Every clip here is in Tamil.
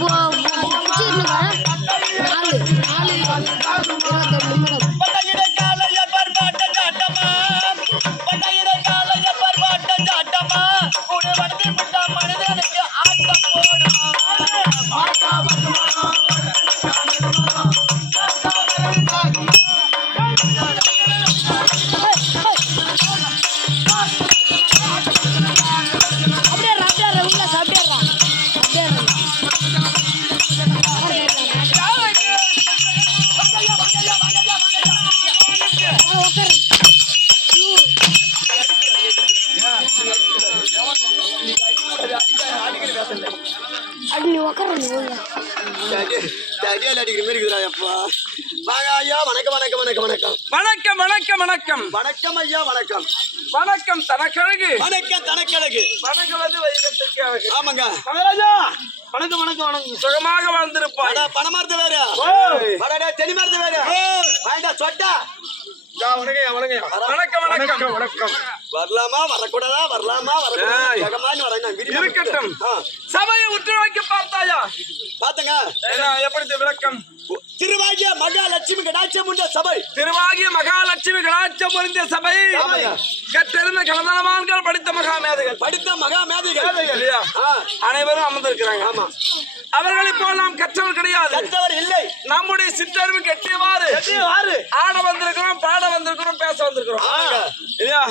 Whoa. அப்படி வணக்கம் வணக்கம் வணக்கம் வணக்கம் ஐயா வணக்கம் வணக்கம் தனக்கழகு வணக்கம் தனக்கழகு வணக்கம் வந்து வைகத்திற்கு ஆமாங்க வணக்கம் வணக்கம் வணக்கம் சுகமாக வாழ்ந்திருப்பான் பணமார்த்த வேற படடா தெளிமார்த்த வேற வாய்டா சொட்டா வணக்கம். வணக்கம் வணக்கம். வணக்கம் வணக்கம். வரலாமா? வரக்கூடாதா? வரலாமா? இருக்கட்டும். சபையை உற்று வைக்க பார்த்தாயா பாத்தங்க எப்படி விளக்கம்? திருவாகிய மகாலட்சுமி கடாட்சம் உண்ட சபை. திருவாகிய மகாலட்சுமி கடாட்சம் உறிந்த சபை. கற்றெழுந்த கலந்தாமான்கள் படித்த மகா மேதைகள் படித்த மகா மேதைகள் அனைவரும் அமர்ந்திருக்கிறாங்க. ஆமா. அவர்களை போல் நாம் கற்றவர் கிடையாது கற்றவர் இல்லை நம்முடைய சிற்றறிவு கெட்டியவாறு ஆட வந்திருக்கிறோம் பாட வந்திருக்கிறோம் பேச வந்திருக்கிறோம். இல்லையா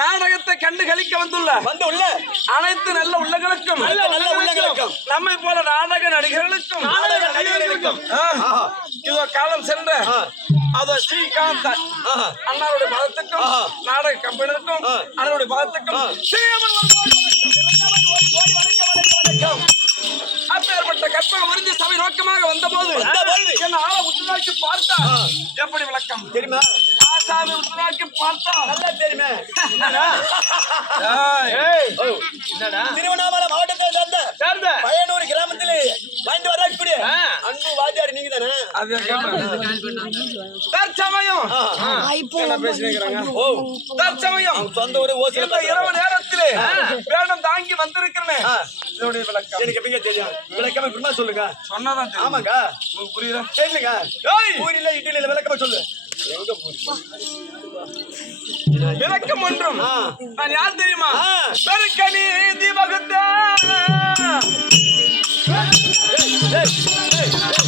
நாடகத்தை கண்டு கழிக்க வந்துள்ள வந்து உள்ள அனைத்து நல்ல உள்ளங்களுக்கும் நல்ல நல்ல உள்ளங்களுக்கும் நம்மை போல நாடக நடிகர்களுக்கும் நாடக நடிகர்களுக்கும். இதோ காலம் சென்ற. அதோ ஸ்ரீகாந்த் ஆஹா. அண்ணாருடைய பதத்துக்கும். நாடக கம்பெனிக்கும். அண்ணனுடைய பதத்துக்கும். ஸ்ரீராமன் வணக்கம். அப்பேற்பட்ட கற்பக மருந்து சபை நோக்கமாக வந்தபோது வந்தபோது. என்ன ஆள உற்றுநோக்கி பார்த்தா. எப்படி விளக்கம்? தெரியுமா? ஆசாமி உற்றுநோக்கி பார்த்தா நல்லா தெரியுமே. திருவண்ணாமலை மாவட்டத்தை சேர்ந்த பழையனூர் கிராமத்தில் வாழ்ந்து வரக்கூடிய அன்பு வாத்தியார் நீங்க தானே அது கேட்டேன். தற்சமயம். தற்சமயம். சொந்த ஊரு ஓசில இந்த இரவு நேரத்திலே வேடம் தாங்கி வந்திருக்கிறேன். இதனுடைய விளக்கம். எனக்கு எப்படிங்க தெரியும்? விளக்கமா சொல்லுங்க. சொன்னாதான் தெரியும். ஆமாங்க. உங்களுக்கு புரியுதா? தெரியலங்க. ஏய், பூரில இட்லியில விளக்கமா சொல்லு. எங்க பூரி விளக்கம் ஒன்றும். நான் யார் தெரியுமா. பெருக்கணி தீபகுத்த ஏய், ஏய், ஏய்.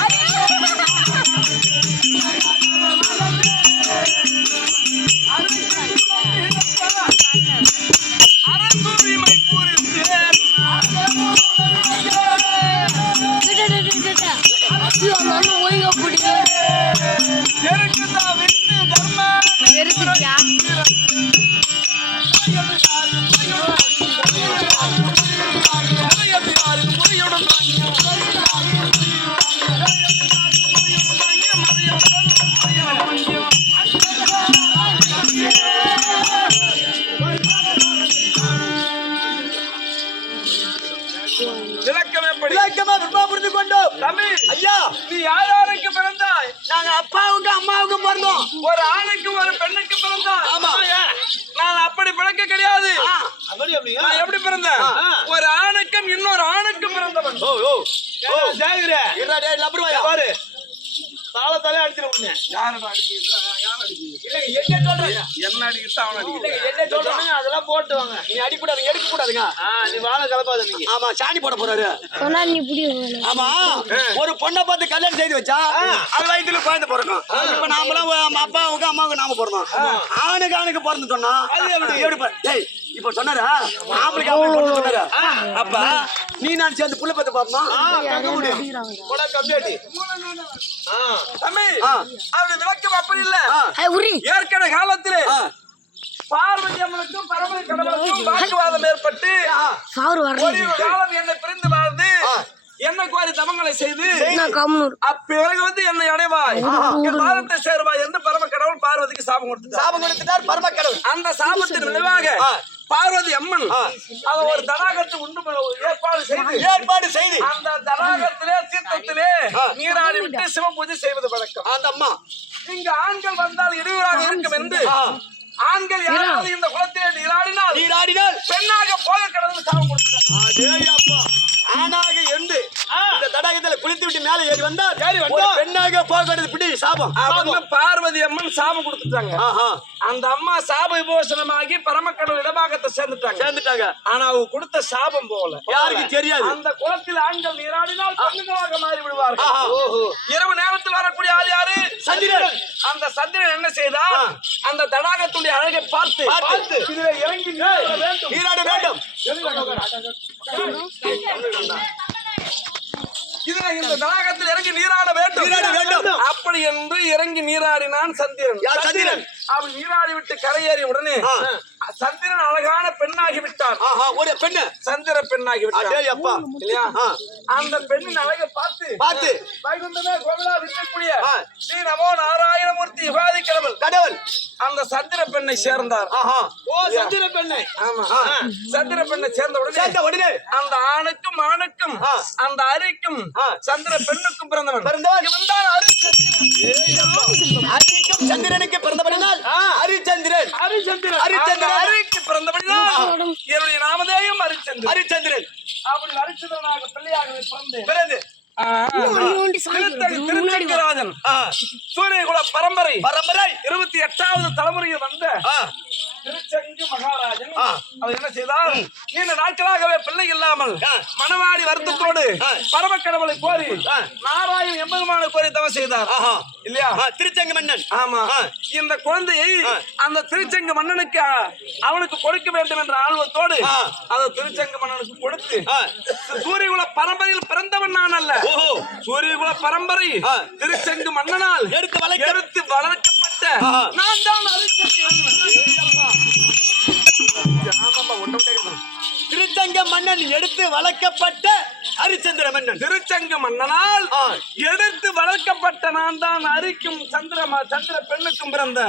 আরে விளக்கம் எப்படி விளக்கமா விருப்பா புரிந்து கொண்டோம். தம்பி ஐயா. நீ யாருக்கு பிறந்தாய்? நாங்க அப்பாவுக்கு அம்மாவுக்கும் பிறந்தோம். ஒரு ஆணுக்கு ஒரு பெண்ணுக்கு பிறந்தாய். ஆமா. நான் அப்படி பிறக்க கிடையாது. நான் எப்படி பிறந்தேன்? ஒரு ஆணுக்கும் இன்னொரு ஆணுக்கும் பிறந்தவன். ஓ ஓ. லப்பருவாயா பாரு. தாளத்தாலே அடிச்சிட யாரடா யார் அடிக்கிறீங்க என்ன சொல்றேன் என்ன அடிக்கிறதா அவன் அடிக்கிறேன். என்ன சொல்றேன் அதெல்லாம் போட்டு வாங்க. நீ அடிக்கூடாதுங்க எடுக்க கூடாதுங்க நீ வாழ கலப்பாத நீங்க. ஆமா சாணி போட போறாரு. சொன்னா நீ பிடிக்க ஆமா ஒரு பொண்ணை பார்த்து கல்யாணம் செய்து வச்சா அது வயித்துல குழந்தை பிறக்கும். இப்ப நாமளாம் நம்ம அப்பாவுக்கு அம்மாவுக்கு நாம பிறந்தோம். ஆணுக்கு ஆணுக்கு பிறந்து சொன்னா எப்படி? இப்ப சொன்னாரா? ஆம்பளைக்கு ஆம்பளை பிறந்து சொன்னாரா? அப்ப நீ நான் சேர்ந்து புள்ள பார்த்து பாப்போமா? தம்பி! ஆ. அவருடைய விளக்கம் அப்படி இல்ல. ஏற்கனவே காலத்திலே. பார்வதி அம்மனுக்கும் பரமதி கடவுளுக்கும் வாக்குவாதம் ஏற்பட்டு சாவர் ஒரு வரல காலம் என்னை பிரிந்து வாழ்ந்து. என்ன கோரி தவங்களை செய்து அப்பிறகு வந்து என்னை அடைவாய். என் பாதத்தை சேருவாய் என்று பரம கடவுள் பார்வதிக்கு சாபம் கொடுத்தார் சாபம் கொடுத்துட்டார் பரம கடவுள் அந்த சாபத்தின் விளைவாக. பார்வதி அம்மன். அத ஒரு தடாகத்தை உண்டு ஏற்பாடு செய்து ஏற்பாடு செய்து. அந்த தடாகத்திலே தீர்த்தத்திலே. நீராடி விட்டு சிவ பூஜை செய்வது வழக்கம். அந்த அம்மா. இங்கு ஆண்கள் வந்தால் இடையூறாக இருக்கும் என்று. ஆண்கள் யாராவது இந்த குளத்திலே நீராடினால் நீராடினால் பெண்ணாக போக கடவுள் சாபம் கொடுத்தார் இந்த தடாகத்துல குளித்து விட்டு மேல ஏறி வந்தால் ஏறி வந்தால் பெண்ணாக போகிறது பிடி சாபம் அப்படின்னு பார்வதி அம்மன் சாபம் கொடுத்துட்டாங்க அந்த அம்மா சாப விமோசனமாகி பரமக்கடவுள் இடமாகத்தை சேர்ந்துட்டாங்க சேர்ந்துட்டாங்க ஆனா அவங்க கொடுத்த சாபம் போகல யாருக்கு தெரியாது அந்த குளத்தில் ஆண்கள் நீராடினால் பெண்களாக மாறி விடுவார்கள் இரவு நேரத்தில் வரக்கூடிய ஆள் யாரு சந்திரன். அந்த சந்திரன் என்ன செய்தார் அந்த தடாகத்துடைய அழகை பார்த்து பார்த்து. இதுல இறங்கி நீராட வேண்டும் இதுல இந்த தடாகத்தில் இறங்கி நீராட வேண்டும் நீராட வேண்டும். அப்படி என்று இறங்கி நீராடினான் சந்திரன் யார் சந்திரன்? அவன் நீராடி விட்டு கரையேறி உடனே. சந்திரன் அழகான பெண்ணாகி விட்டான் ஆஹா ஒரு பெண்ணு. சந்திர பெண்ணாகி விட்டான் இல்லையா. அந்த பெண்ணின் அழகை பார்த்து பார்த்து. வைகுந்தமே கோவிலா விற்கக்கூடிய. ஸ்ரீ நமோ நாராயணமூர்த்தி யுகாதி கடவுள். கடவுள் அந்த சந்திர பெண்ணை சேர்ந்தார். ஆஹா. ஓ சந்திர பெண்ணை. ஆமா. சந்திர பெண்ணை சேர்ந்த உடனே சேர்ந்த உடனே. அந்த ஆணுக்கும் ஆணுக்கும். அந்த அரிக்கும். சந்திர பெண்ணுக்கும் பிறந்தவன். பிறந்தவன். இவன் தான் அரிக்கும் சந்திரனுக்கு பிறந்தபடினால் ஹரிச்சந்திரன் ஹரிச்சந்திரன் ஹரிச்சந்திரன். அரிக்கு பிறந்தபடிதான் என்னுடைய நாமதேயம் ஹரிச்சந்திரன் ஹரிச்சந்திரன் அப்படி ஹரிச்சந்திரனாக பிள்ளையாகவே பிறந்தேன். பிறந்து. சூரியகுல பரம்பரை. பரம்பரை. இருபத்தி எட்டாவது தலைமுறையில் வந்த மகாராஜன் ஆ. அவர் என்ன செய்தார் நீண்ட நாட்களாகவே பிள்ளை இல்லாமல் ஆ. மணவாடி வருத்தத்தோடு. பரம கடவுளை கோரி. நாராயண எம்பெருமானை கோரி தவம் செய்தார் இல்லையா திருச்செங்க மன்னன் ஆமா. இந்த குழந்தையை. அந்த திருச்செங்கு மன்னனுக்கு அவனுக்கு கொடுக்க வேண்டும் என்ற ஆர்வத்தோடு. அந்த திருச்செங்கு மன்னனுக்கு கொடுத்து. சூரியகுல பரம்பரையில் பிறந்தவன் நான் அல்ல சூரியகுல பரம்பரை. திருச்செங்கு மன்னனால் எடுத்து வளைக்க- ஆஹா. நான் தான். திருச்செங்க மன்னன் எடுத்து வளர்க்கப்பட்ட ஹரிச்சந்திர மன்னன் திருச்செங்கு மன்னனால். எடுத்து வளர்க்கப்பட்ட நான் தான் அரிக்கும் சந்திர சந்திர பெண்ணுக்கும் பிறந்த.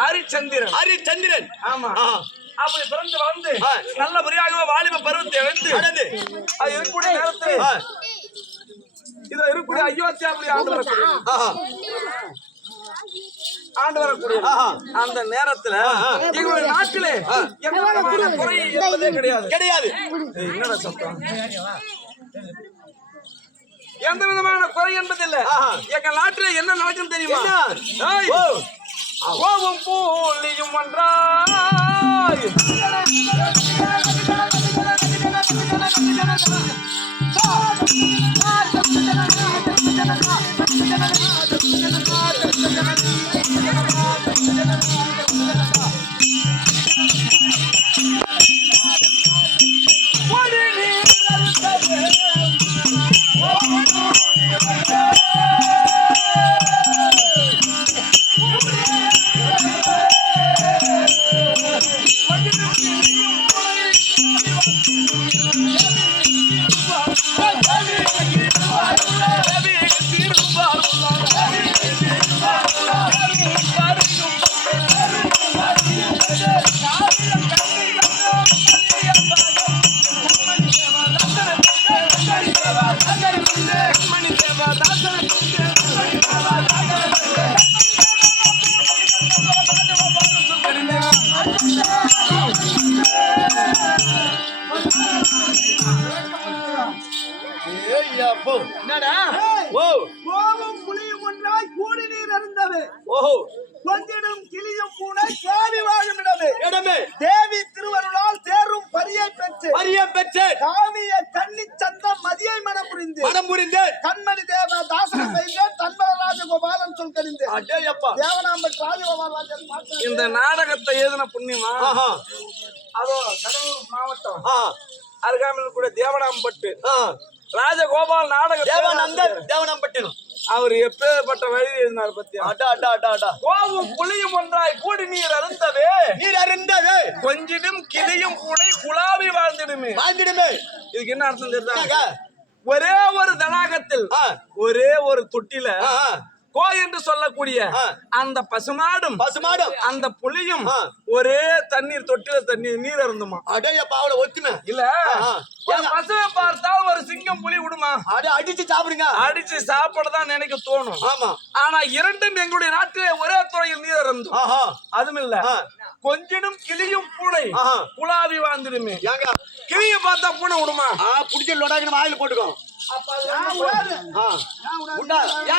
ஹரிச்சந்திரன் ஹரிச்சந்திரன் ஆமா ஆஹா. அப்படி பிறந்து வளர்ந்து ஆ. நல்ல முறையாக வாலிப பருவத்தை அடைந்து அடைந்து. அது இருக்கக்கூடிய நேரத்தில் ஆ. இது இருக்கக்கூடிய அயோத்தியாபுரி ஆண்டு. ஆண்டு வரக்கூடிய ஆஹா. அந்த நேரத்துல. எங்களுடைய நாட்டிலே எந்த விதமான குறை என்பதே கிடையாது. கிடையாது. என்னடா சத்தம்? எந்த விதமான குறை என்பதில்லை ஆஹா. எங்க நாட்டுல என்ன நடக்கும் தெரியுமா. கோபம் பூலியும் ஒன்றாய். ஒளி ராஜகோபால் நாடக தேவநந்தன் தேவனம்பட்டினம் அவர் எப்பேற்பட்ட வழி எழுதினார் பத்தியா? அடா அடா அடா அடா. கோவும் புலியும் ஒன்றாய் கூடி நீர் அருந்தவே. நீர் அறிந்தது கொஞ்சிடும் கிளியும் கூடை குழாவி வாழ்ந்திடுமே. வாழ்ந்திடுமே. இதுக்கு என்ன அர்த்தம் தெரியுதா? என்னங்க? ஒரே ஒரு தடாகத்தில் ஒரே ஒரு தொட்டில. கோ என்று சொல்லக்கூடிய. அந்த பசுமாடும் பசுமாடும். அந்த புலியும். ஒரே தண்ணீர் தொட்டில தண்ணீர் நீர் அருந்துமா? அடையப்பா அவளை ஒத்துமை. இல்ல. பசுவை பார்த்தால் ஒரு சிங்கம் புலி விடுமா? அட அடிச்சு சாப்பிடுங்க. அடிச்சு சாப்பிடதான் நினைக்க தோணும். ஆமா. ஆனா இரண்டும் எங்களுடைய நாட்டிலே ஒரே துறையில் நீர் ஆஹா. அதுவும் இல்ல. கொஞ்சிடும் கிளியும் பூனை. ஆஹா. குலாவி வாழ்ந்துடுமே. ஏங்க. கிளிய பார்த்தா பூனை விடுமா? ஆ புடிச்ச லொடாக்குன்னு வாயில போட்டுக்கோ?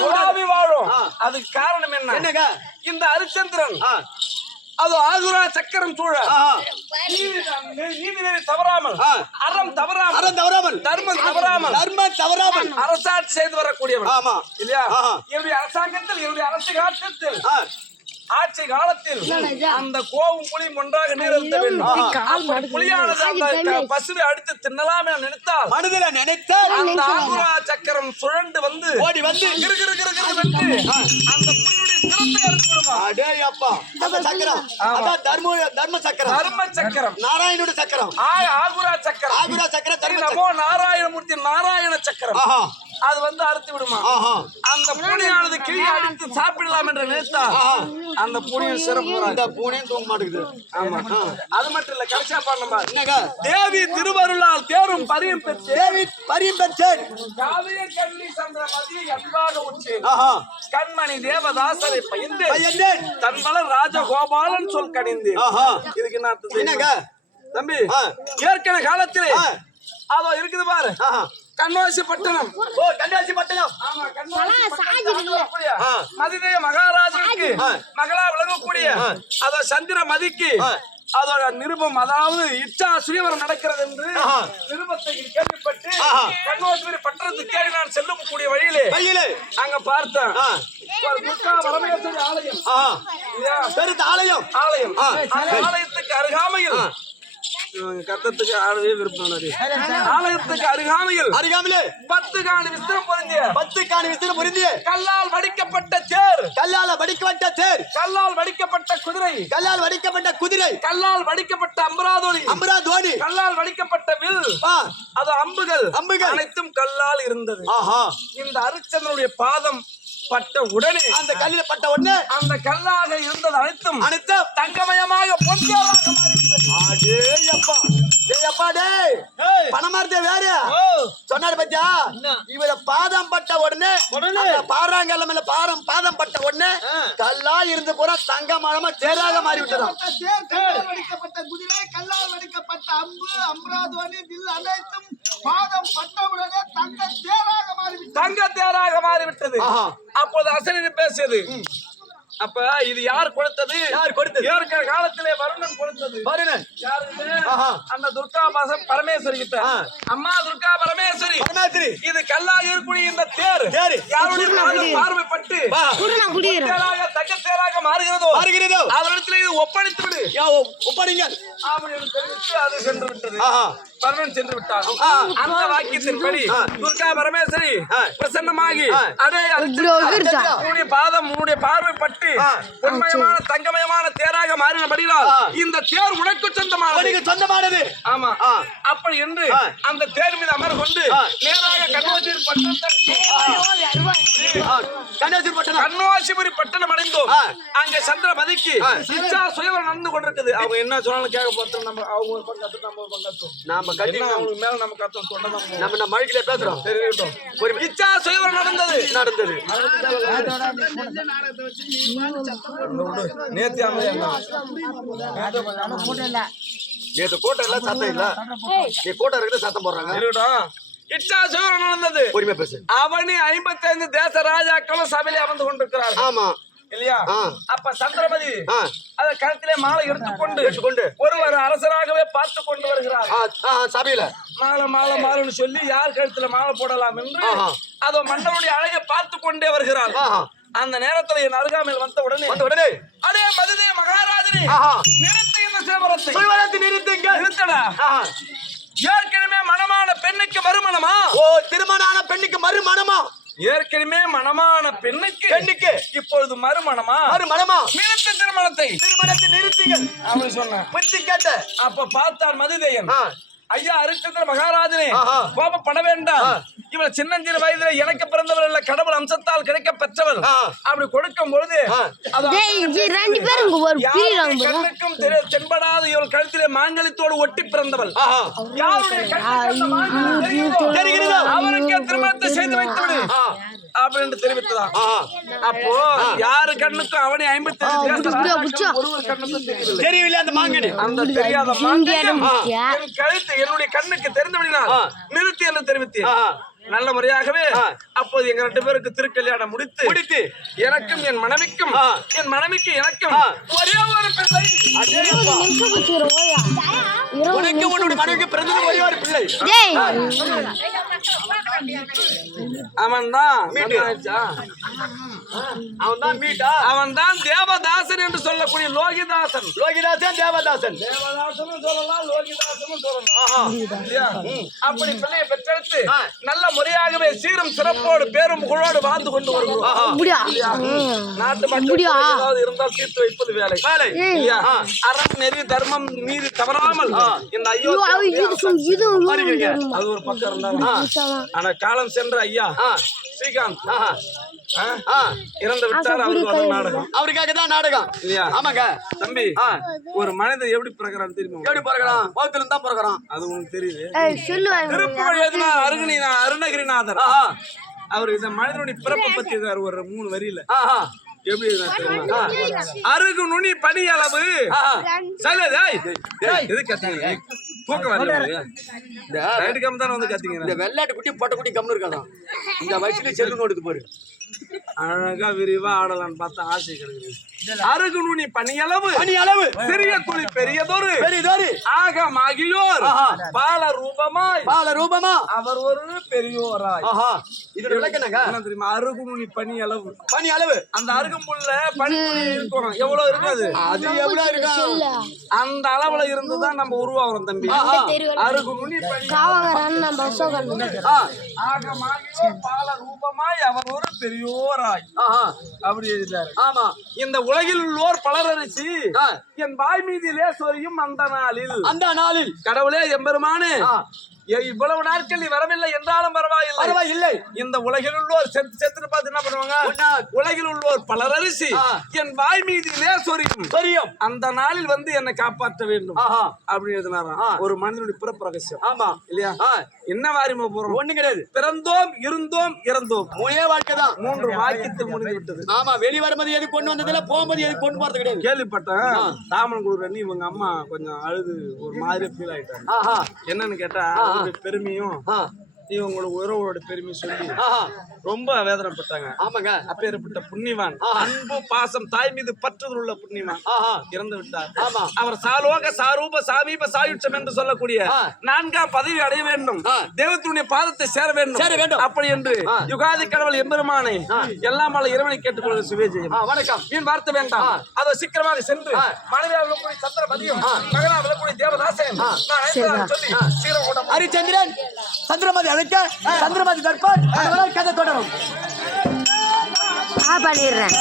குலாவி வாழும். அதுக்கு காரணம் என்ன? என்னங்க? இந்த ஹரிச்சந்திரன் அது ஆகுரா சக்கரம் சூழ. ஆஹா. நீதிநெறி தவறாமல். அறம் தவறாமல். அறம் தவறாமல். தர்மம் தவறாமல். தர்மம் தவறாமல். அரசாட்சி செய்து வரக்கூடியவன். ஆமா. இல்லையா? ஆஹா. என்னுடைய அரசாங்கத்தில் என்னுடைய அரசு காலத்தில் ஆட்சி காலத்தில் அந்த கோவும் புலியும் ஒன்றாக நீரழுத்த வேண்டும். புலியானது அந்த பசுவை அடித்து தின்னலாம் என நினைத்தால் மனதில நினைத்தால் அந்த ஆகுரா சக்கரம் சுழண்டு வந்து ஓடி வந்து கிறு வென்று அந்த புலியுடைய சிரத்தை அறுத்து விடுமா? அடே அப்பா. அந்த சக்கரம். அதான் தர்ம தர்ம சக்கரம். தர்ம சக்கரம். நாராயணோட சக்கரம். ஆ- ஆகுரா சக்கரம். ஆகுரா சக்கரம் தர்ம சக்கரம் நமோ நாராயணமூர்த்தி நாராயண சக்கரம். ஆஹா. அது வந்து அறுத்து விடுமா? அந்த பூனையானது கிளியை அடித்து சாப்பிடலாம் என்று நினைத்தா அந்த பூனையின் சிறப்பு அந்த பூனையும் தூங்க மாட்டேங்குது. ஆமா. அது மட்டும் இல்ல கடைசியா பாருமா தேவி திருவருளால் தேரும் பரியும் பெற்று தேவி பரியும் பெற்றேன். காவிய கண்ணி சந்திரமதி அன்பாக உச்சி கண்மணி தேவதாசரை பயின்று பையன் தன் வளர் ராஜகோபாலன் சொல் கணிந்து இதுக்கு என்ன அர்த்தம்? என்னங்க? தம்பி. ஏற்கனவே காலத்திலே. அதோ இருக்குது பாரு. கண்ணோசி பட்டணம் ஓ கண்டாசி பட்டணம் ஆமா, கண்ணோசி பட்டணத்தை. மதிதேய மகாராஜனுக்கு. மகளா விளங்கக்கூடிய. அதோ சந்திர மதிக்கு. அதோட நிருபம் அதாவது இச்சா சுயவரம் நடக்கிறது என்று. நிருபத்தை கேள்விப்பட்டு ஆஹா. கண்ணோசி பட்டணத்துக்கு தேடி நான் செல்லக்கூடிய வழியிலே கையிலே அங்க பார்த்தேன் ஆலயம்? பெருத்த ஆலயம் ஆலயம் ஆலயத்துக்கு அருகாமையில் கத்தத்துக்கு ஆடவே விருப்பம். ஆலயத்துக்கு அருகாமையில் அருகாமலே பத்து காணி விஸ்திரம் பொருந்திய பத்து காணி விஸ்திரம் புரிந்திய? கல்லால் வடிக்கப்பட்ட தேர் கல்லால வடிக்கப்பட்ட தேர் கல்லால் வடிக்கப்பட்ட குதிரை. கல்லால் வடிக்கப்பட்ட குதிரை. கல்லால் வடிக்கப்பட்ட அம்பராதோலி அம்பரா தோனி கல்லால் வடிக்கப்பட்ட வில். அது அம்புகள். அம்புகள். அனைத்தும் கல்லால் இருந்தது. ஆஹா. இந்த அரிச்சந்திரனுடைய பாதம் பட்ட உடனே அந்த கல்லில பட்ட உடனே அந்த கல்லாக இருந்தது அனைத்தும் அனைத்து தங்கமயமாக பொன்னியாலாக மாறிவிட்டது. அப்பா டேய் அப்பா டேய். ஏய். பணமா இருந்தே வேற. ஓ, சொன்னாரு பத்தியா? இவர பாதம் பட்ட உடனே பாறாங்கல்ல மேல பாரம் பாதம் பட்ட உடனே கல்லா இருந்து பூரா தங்க மரமா தேராக மாறி விட்டதாம் தேர் கல்லால் வடிக்கப்பட்ட குதிரை கல்லால் வடிக்கப்பட்ட அம்பு அம்ராதுவனி வில் அனைத்தும் பாதம் பட்டவுடனே தங்க தேராக மாறிவிட்டது. தங்க தேராக மாறிவிட்டது. அப்போது அசனி பேசியது அப்ப இது யார் கொடுத்தது யார் கொடுத்தது? ஏற்கனவே காலத்திலே வருணன் கொடுத்தது? ஆஹா. அந்த துர்கா பாசம் பரமேஸ்வரி கிட்ட. அம்மா துர்கா பரமேஸ்வரி பரமாத்திரி இது கல்லாக இருக்கக்கூடிய இந்த தேர் தேரு. யாருடைய பார்வைப்பட்டு குடிக்கிறேன் தேராக தங்க தேராக மாறுகிறதோ மாறுகிறதோ அவரிடத்தில் இது ஒப்படைத்து விடு யா ஒப்படைங்க அப்படின்னு தெரிவித்து அது சென்று விட்டது பரவன் சென்று விட்டார். அந்த வாக்கியத்தின்படி. துர்கா பரமேஸ்வரி. பிரசன்னமாகி. அதே பாதம் உன்னுடைய பார்வைப்பட்டு ஆ. பொன்மயமான தங்கமயமான தேராக மாறினபடியால் ஆ. இந்த தேர் உனக்கு சொந்தமானது. சொந்தமானது. ஆமா. அப்படி என்று. அந்த தேர் மீது அமர் கொண்டு. நேராக கண்ணோசிபுரி பட்டணம் கண்ணோசிபுரி பட்டணம். அடைந்தோம். அங்க சந்திரமதிக்கு ஆ. இச்சா சுயவரம் நடந்து கொண்டிருக்குது. அவங்க என்ன சொன்னாலும் கேட்க பார்த்தோம் நம்ம அவங்க ஒரு பக்கம் கத்து நம்ம ஒரு பக்கம் கத்தும். நாம கட்டி என்ன அவங்களுக்கு மேல நம்ம கத்தோம் சொன்னதான் நம்ம நம்ம மழைக்கில பேசுறோம். தெரியும் ஒரு இச்சா சுயவரம் நடந்தது. நடந்தது. நேத்தி நேத்து கோட்டை இல்ல சத்தம் இல்ல. நீ இருக்கிற சத்தம் போடுறாங்க. இருக்கட்டும் நடந்தது. பொறுமையா பேசு. அவனி ஐம்பத்தி ஐந்து தேச ராஜாக்களும் சபையிலே அமர்ந்து கொண்டிருக்கிறார்கள். ஆமா. இல்லையா. அப்ப சந்திரமதி அத கழுத்திலே மாலை எடுத்துக்கொண்டு எடுத்துக்கொண்டு. ஒருவர் அரசராகவே பார்த்து கொண்டு வருகிறார். சபையில. மாலை மாலை மாலைன்னு சொல்லி யார் கழுத்துல மாலை போடலாம் என்று. அதோ மன்னனுடைய அழகை பார்த்து கொண்டே வருகிறார். அந்த நேரத்துல என் அருகாமையில் வந்த உடனே வந்த உடனே அதே மதுதே மகாராஜனே. நிறுத்தி இந்த சேவரத்தை. சுயவரத்தை நிறுத்துங்க. நிறுத்தடா. ஏற்கனவே மனமான பெண்ணுக்கு மறுமணமா? ஓ திருமணம் ஆன பெண்ணுக்கு மறுமணமா? ஏற்கனவே மனமான பெண்ணுக்கு பெண்ணுக்கு. இப்பொழுது மறுமணமா? மறுமணமா? நிறுத்த திருமணத்தை. திருமணத்தை நிறுத்துங்க. அவன் சொன்னான் புத்தி கேட்ட. அப்ப பார்த்தான் மதுதேயன். ஐயா ஹரிச்சந்திர மகாராஜனே ஆஹா. கோபப்பட வேண்டாம் இவள் சின்னஞ்சிறு வயதில எனக்கு பிறந்தவள் இல்ல கடவுள் அம்சத்தால் கிடைக்க பெற்றவள் ஆ. அப்படி கொடுக்கும் பொழுது கண்ணுக்கும் தென்படாத. இவள் கழுத்திலே மாங்கலித்தோடு ஒட்டி பிறந்தவள். அவருக்கே திருமணத்தை செய்து வைத்து விடு ஆ. அப்படின்னு தெரிவித்ததா ஆஹா. அப்போ யாரு கண்ணுக்கும் அவனே ஐம்பத்தி. ஒருவர் கண்ணுக்கும் தெரியவில்லை அந்த மாங்கனி அந்த தெரியாத கழுத்து என்னுடைய கண்ணுக்கு தெரிந்தபடினால் ஆ. நிறுத்தி என்று தெரிவித்தேன் ஆஹா. நல்ல முறையாகவே. அப்போது எங்க ரெண்டு பேருக்கு திருக்கல்யாணம் முடித்து முடித்து எனக்கும் என் மனைவிக்கும். என் மனைவிக்கு எனக்கும். ஒரே ஒரு பிள்ளை அடேயப்பா. நிமிஷம் குடிச்சிரும் ஓயா இருபது உனக்கு உன்னுடைய மனைவிக்கு பிறந்தது ஒரே ஒரு பிள்ளை. டேய். அவன் தான் மீட்டு. அவன் தான் மீட்டா? அவன் தான் தேவதாசன் என்று சொல்லக்கூடிய லோகிதாசன். லோகிதாசன் தேவதாசன். தேவதாசனும் சொல்லலாம் லோகிதாசனும் சொல்லலாம். ஆஹா. இல்லையா? அப்படி பிள்ளையை பெற்றெடுத்து. நல்ல முறையாகவே சீரும் சிறப்போடு பேரும் புகழோடு வாழ்ந்து கொண்டு வருகிறோம். நாட்டு மக்கள் இருந்தால் தீர்த்து வைப்பது வேலை. வேலை. அறம் நெறி தர்மம் நீதி தவறாமல். இந்த ஐயோ இது. அது ஒரு பக்கம் இருந்தாலும். ஆனா காலம் சென்ற ஐயா. ஸ்ரீகாந்த். இறந்து விட்டார் அவருக்கு ஒரு நாடகம். அவருக்காக தான் நாடகம். இல்லையா? ஆமாங்க. தம்பி. ஒரு மனிதன் எப்படி பிறக்கிறான்னு தெரியுமா எப்படி பிறகுறான் பௌத்துல இருந்து தான் பிறகுறான் அது தெரியுது. திருப்புகழ் எழுதினா அருகணினா அருணகிரிநாதர். ஆஹா. அவர் இந்த மனிதனுடைய பிறப்பை பத்தி ஒரு மூணு வரியில. அருகு நுனி பனி அளவு. தூக்கம் வரல தானே வந்து கத்திங்க இந்த வெள்ளாட்டு குட்டி பொட்டை குட்டி கம்னு இருக்காதான். இந்த வயசுல செல்லு நோடுது பாரு. அழகா விரிவா ஆடலாம்னு பார்த்தா ஆசை கிடைக்குது அருகு நுனி பனியளவு பனி அளவு. சிறிய துளி பெரியதொரு பெரியதோரு. ஆகமாகியோர். ஆஹா. பால ரூபமாய் பால ரூபமா அவர் ஒரு பெரியோராய். ஆஹா. இதோட விளக்கணங்க என்ன தெரியுமா? அருகு நுனி பனி அளவு பனி அளவு. அந்த அருகம்புல்ல பனி இருக்கும். எவ்வளவு இருக்காது அது? எவ்வளவு இருக்கும் அந்த அளவுல இருந்துதான் நம்ம உருவாகிறோம் தம்பி. ஆஹா. அருகு நுனி பனி காவாங்கறான்னு நம்ம பஸ்ஸோ கண்டு ஆ. ஆகமாகியோர் பால ரூபமாய் அவர் ஒரு பெரியோராய். அப்படி எழுதிட்டாரு. ஆமா. இந்த உலகில் உள்ளோர் பலரரிசி ஆ. என் வாய் மீதிலே சொரியும் அந்த நாளில். அந்த நாளில். கடவுளே எம்பெருமானு இவ்வளவு நாட்கள் நீ வரவில்லை என்றாலும் பரவாயில்லை. பரவாயில்லை. இந்த உலகில் உள்ளோர் செத்து செத்துன்னு பார்த்து என்ன பண்ணுவாங்க. உலகில் உள்ளோர் பலரரிசி ஆ. என் வாய் மீதிலே சொரியும். தெரியும் அந்த நாளில் வந்து என்னை காப்பாற்ற வேண்டும். ஆஹா. அப்படி எழுதினாராம் ஆ. ஒரு மனிதனுடைய பிறப்பு ரகசியம் ஆமா. இல்லையா. என்ன வாரிமா போறோம்? ஒண்ணு கிடையாது. பிறந்தோம் இருந்தோம் இறந்தோம். மூணே வாழ்க்கை தான். மூன்று வாக்கியத்தில் முடிந்து விட்டது ஆமா வெளி வரும்போது எது கொண்டு வந்ததில்ல போகும்போது எது கொண்டு போறது கிடையாது. கேள்விப்பட்டேன். தாமன் அண்ணி இவங்க அம்மா கொஞ்சம் அழுது ஒரு மாதிரி ஃபீல் ஆயிட்டாங்க என்னன்னு கேட்டா பெருமையும். இவங்களோட உறவோட பெருமையும் சொல்லி ரொம்ப வேதனைப்பட்டாங்க. ஆமாங்க. அப்பேற்பட்ட புண்ணியவான் ஆஹா. அன்பு பாசம் தாய் மீது பற்றுதல் உள்ள புண்ணியவான் ஆஹா. இறந்து விட்டார். ஆமா. அவர் சாலோக சாரூப சாமீப சாயுட்சம் என்று சொல்லக்கூடிய. நான்காம் பதவி அடைய வேண்டும். ஆ. தெய்வத்துடைய பாதத்தை சேர வேண்டும். சேர வேண்டும். அப்படி என்று. யுகாதி கடவுள் எம்பெருமானை எல்லாம் வல்ல இறைவனை கேட்டுக்கொள்ள சுவேஜயம் வணக்கம். வீண் வார்த்தை வேண்டாம்? அதை சீக்கிரமாக சென்று. மனைவியாக விளக்கூடிய சந்திரபதியும் மகனாக விளக்கூடிய தேவதாசன் சொல்லி. ஹரிச்சந்திரன் சந்திரமதி அழைக்க சந்திரபாதி தர்பார் கதை தொடரும். பண்ணிடுறேன்.